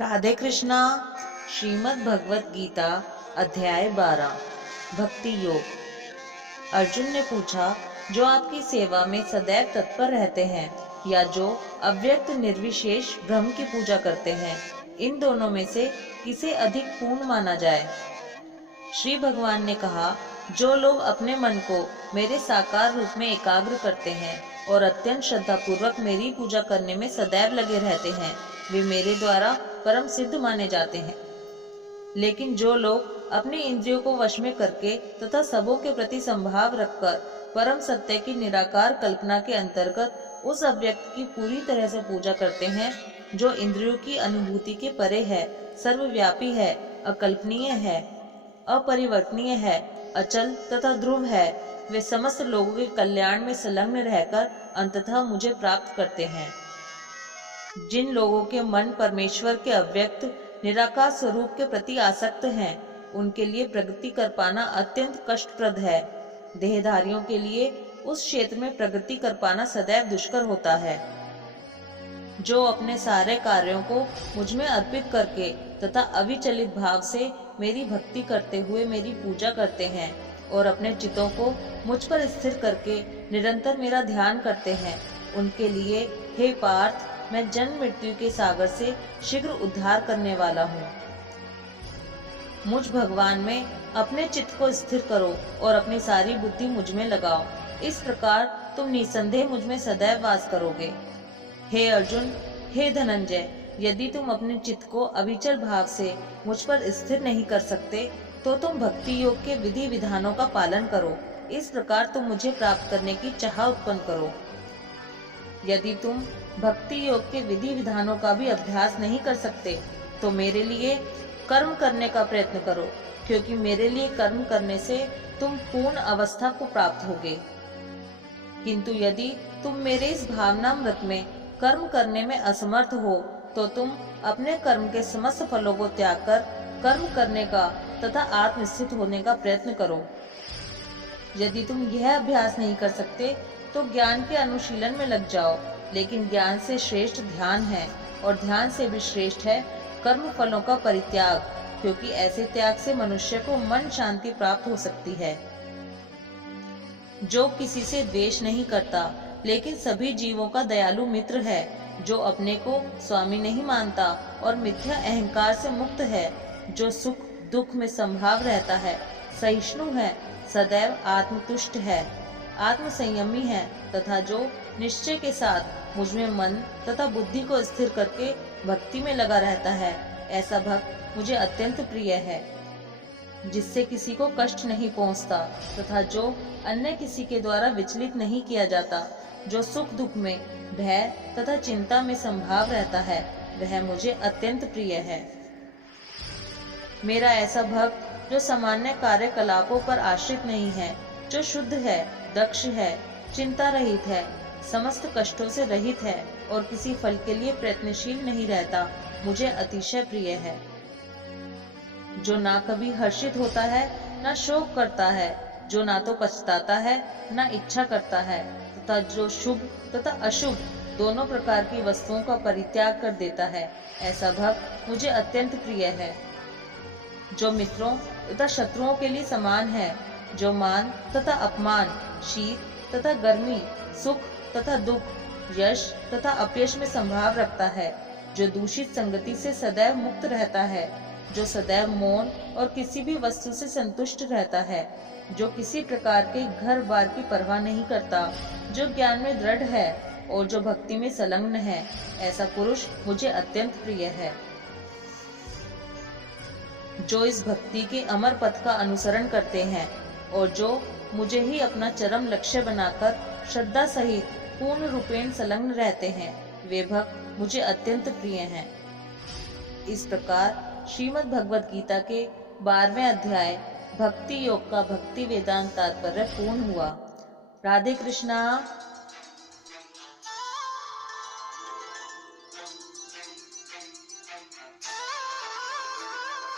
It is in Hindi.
राधे कृष्णा। श्रीमद् भगवत गीता अध्याय 12 भक्ति योग। अर्जुन ने पूछा, जो आपकी सेवा में सदैव तत्पर रहते हैं या जो अव्यक्त निर्विशेष ब्रह्म की पूजा करते हैं, इन दोनों में से किसे अधिक पूर्ण माना जाए? श्री भगवान ने कहा, जो लोग अपने मन को मेरे साकार रूप में एकाग्र करते हैं और अत्यंत श्रद्धा पूर्वक मेरी पूजा करने में सदैव लगे रहते हैं, वे मेरे द्वारा परम सिद्ध माने जाते हैं। लेकिन जो लोग अपनी इंद्रियों को वश में करके तथा सबों के प्रति संभाव रखकर परम सत्य की निराकार कल्पना के अंतर्गत उस अव्यक्त की पूरी तरह से पूजा करते हैं, जो इंद्रियों की अनुभूति के परे है, सर्वव्यापी है, अकल्पनीय है, अपरिवर्तनीय है, अचल तथा ध्रुव है, वे समस्त लोगों के कल्याण में संलग्न रहकर अंततः मुझे प्राप्त करते हैं। जिन लोगों के मन परमेश्वर के अव्यक्त निराकार स्वरूप के प्रति आसक्त हैं, उनके लिए प्रगति कर पाना अत्यंत कष्टप्रद है। देहधारियों के लिए उस क्षेत्र में प्रगति कर पाना सदैव दुष्कर होता है। जो अपने सारे कार्यों को मुझ में अर्पित करके तथा अविचलित भाव से मेरी भक्ति करते हुए मेरी पूजा करते हैं और अपने चित्तों को मुझ पर स्थिर करके निरंतर मेरा ध्यान करते हैं, उनके लिए हे पार्थ, मैं जन्म मृत्यु के सागर से शीघ्र उद्धार करने वाला हूँ। मुझ भगवान में अपने चित्त को स्थिर करो और अपनी सारी बुद्धि मुझ में लगाओ। इस प्रकार तुम निसंदेह मुझ में सदैव वास करोगे। हे अर्जुन, हे धनंजय, यदि तुम अपने चित्त को अविचल भाव से मुझ पर स्थिर नहीं कर सकते, तो तुम भक्ति योग के विधि विधानों का पालन करो। इस प्रकार तुम मुझे प्राप्त करने की चाह उत्पन्न करो। यदि तुम भक्ति योग के विधि विधानों का भी अभ्यास नहीं कर सकते, तो मेरे लिए कर्म करने का प्रयत्न करो, क्योंकि मेरे लिए कर्म करने से तुम पूर्ण अवस्था को प्राप्त होगे। किंतु यदि तुम मेरे इस भावनामृत में कर्म करने में असमर्थ हो, तो तुम अपने कर्म के समस्त फलों को त्याग कर कर्म करने का तथा आत्मस्थित होने का प्रयत्न करो। यदि तुम यह अभ्यास नहीं कर सकते, तो ज्ञान के अनुशीलन में लग जाओ। लेकिन ज्ञान से श्रेष्ठ ध्यान है और ध्यान से भी श्रेष्ठ है कर्म फलों का परित्याग, क्योंकि ऐसे त्याग से मनुष्य को मन शांति प्राप्त हो सकती है। जो किसी से द्वेष नहीं करता, लेकिन सभी जीवों का दयालु मित्र है, जो अपने को स्वामी नहीं मानता और मिथ्या अहंकार से मुक्त है, जो सुख दुख में संभाव रहता है, सहिष्णु है, सदैव आत्मतुष्ट है, आत्म संयमी है तथा जो निश्चय के साथ मुझ में मन तथा बुद्धि को स्थिर करके भक्ति में लगा रहता है, ऐसा भक्त मुझे अत्यंत प्रिय है। जिससे किसी को कष्ट नहीं पहुंचता तथा जो अन्य किसी के द्वारा विचलित नहीं किया जाता, जो सुख दुख में भय तथा चिंता में संभाव रहता है, वह मुझे अत्यंत प्रिय है। मेरा ऐसा भक्त जो सामान्य कार्यकलापों पर आश्रित नहीं है, जो शुद्ध है, दक्ष है, चिंता रहित है, समस्त कष्टों से रहित है और किसी फल के लिए प्रयत्नशील नहीं रहता, मुझे अतिशय प्रिय है। जो ना कभी हर्षित होता है, ना शोक करता है, जो ना तो पछताता है, ना इच्छा करता है, तथा जो शुभ तथा अशुभ दोनों प्रकार की वस्तुओं का परित्याग कर देता है, ऐसा भक्त मुझे अत्यंत प्रिय है। जो मित्रों तथा शत्रुओं के लिए समान है, जो मान तथा अपमान, शीत तथा गर्मी, सुख तथा दुख, यश तथा अपयश में संभाव रखता है, जो दूषित संगति से सदैव मुक्त रहता है, जो सदैव मौन और किसी भी वस्तु से संतुष्ट रहता है, जो किसी प्रकार के घर बार की परवाह नहीं करता, जो ज्ञान में दृढ़ है और जो भक्ति में संलग्न है, ऐसा पुरुष मुझे अत्यंत प्रिय है। जो इस भक्ति के अमर पथ का अनुसरण करते हैं और जो मुझे ही अपना चरम लक्ष्य बनाकर श्रद्धा सहित पूर्ण रूपेण संलग्न रहते हैं, वे भक्त मुझे अत्यंत प्रिय हैं। इस प्रकार श्रीमद् भगवत गीता के 12वें अध्याय भक्ति योग का भक्ति वेदांत तात्पर्य पूर्ण हुआ। राधे कृष्णा।